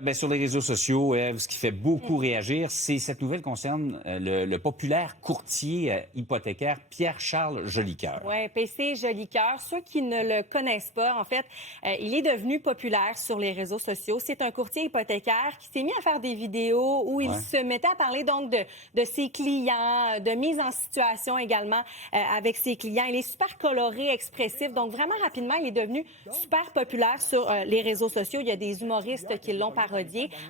Bien, sur les réseaux sociaux, ce qui fait beaucoup réagir, c'est cette nouvelle concerne le populaire courtier hypothécaire Pierre-Charles Jolicoeur. Oui, PC Jolicoeur. Ceux qui ne le connaissent pas, en fait, il est devenu populaire sur les réseaux sociaux. C'est un courtier hypothécaire qui s'est mis à faire des vidéos où il se mettait à parler donc de ses clients, de mise en situation également avec ses clients. Il est super coloré, expressif. Donc, vraiment rapidement, il est devenu super populaire sur les réseaux sociaux. Il y a des humoristes qui l'ont parodié.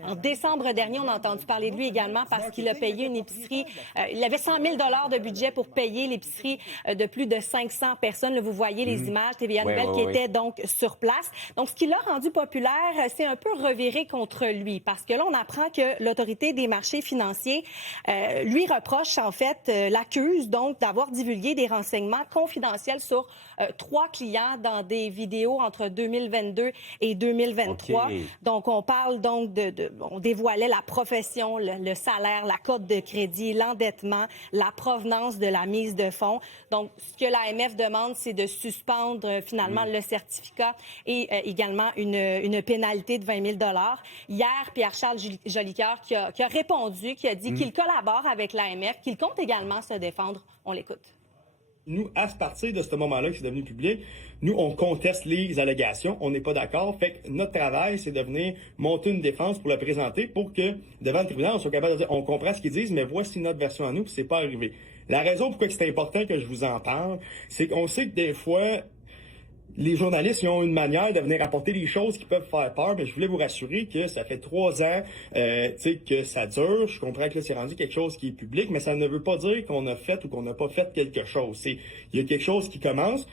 En décembre dernier, on a entendu parler de lui également parce qu'il a payé une épicerie. Il avait 100 000 $ de budget pour payer l'épicerie de plus de 500 personnes. Là, vous voyez les images, TVA Nouvelles qui étaient donc sur place. Donc, ce qui l'a rendu populaire, c'est un peu reviré contre lui parce que là, on apprend que l'Autorité des marchés financiers lui reproche, en fait, l'accuse donc d'avoir divulgué des renseignements confidentiels sur 3 clients dans des vidéos entre 2022 et 2023. Okay. Donc, on parle donc on dévoilait la profession, le salaire, la cote de crédit, l'endettement, la provenance de la mise de fonds. Donc, ce que l'AMF demande, c'est de suspendre finalement le certificat et également une pénalité de 20 000 $. Hier, Pierre-Charles Jolicoeur qui a répondu, qui a dit qu'il collabore avec l'AMF, qu'il compte également se défendre. On l'écoute. Nous, à partir de ce moment-là qui c'est devenu public, nous, on conteste les allégations, on n'est pas d'accord. Fait que notre travail, c'est de venir monter une défense pour le présenter pour que, devant le tribunal, on soit capable de dire, on comprend ce qu'ils disent, mais voici notre version à nous, puis c'est pas arrivé. La raison pourquoi c'est important que je vous en parle, c'est qu'on sait que des fois, les journalistes, ils ont une manière de venir apporter des choses qui peuvent faire peur, mais je voulais vous rassurer que ça fait 3 ans que ça dure. Je comprends que là, c'est rendu quelque chose qui est public, mais ça ne veut pas dire qu'on a fait ou qu'on n'a pas fait quelque chose. Il y a quelque chose qui commence.